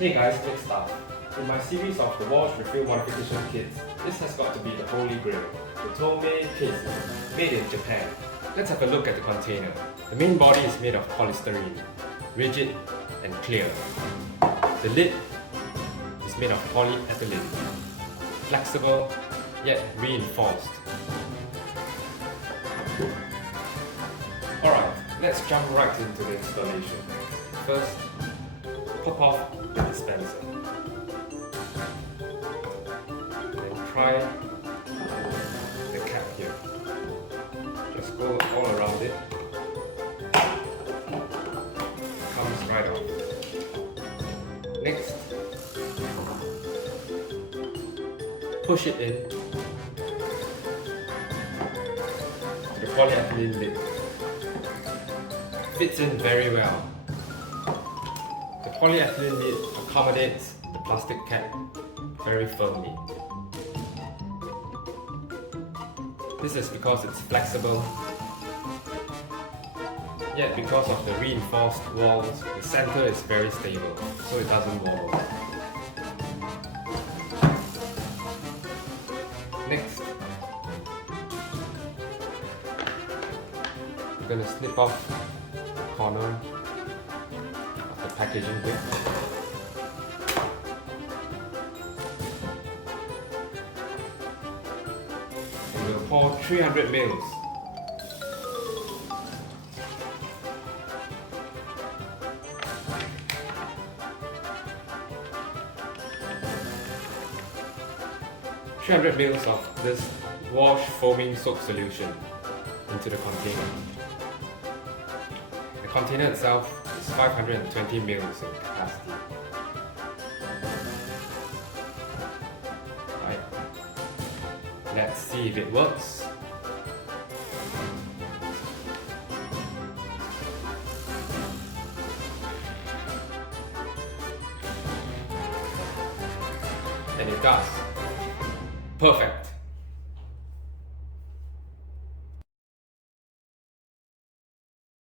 Hey guys, next up. In my series of the Walch refill modification kits, this has got to be the holy grail, the TomeiKesu, made in Japan. Let's have a look at the container. The main body is made of polystyrene, rigid and clear. The lid is made of polyethylene, flexible yet reinforced. Alright, let's jump right into the installation. First, pop off the dispenser. Then pry the cap here. Just go all around it. Comes right off. Next, push it in to the polyethylene lid. Fits in very well. The polyethylene lid accommodates the plastic cap very firmly. This is because it's flexible, yet because of the reinforced walls, the center is very stable, so it doesn't wobble. Next, we're going to snip off the corner of the packaging here. And we'll pour 300 mils. Mils of this Walch foaming soap solution into the container. The container itself is 520 mils in capacity. Right. Let's see if it works. And it does. Perfect.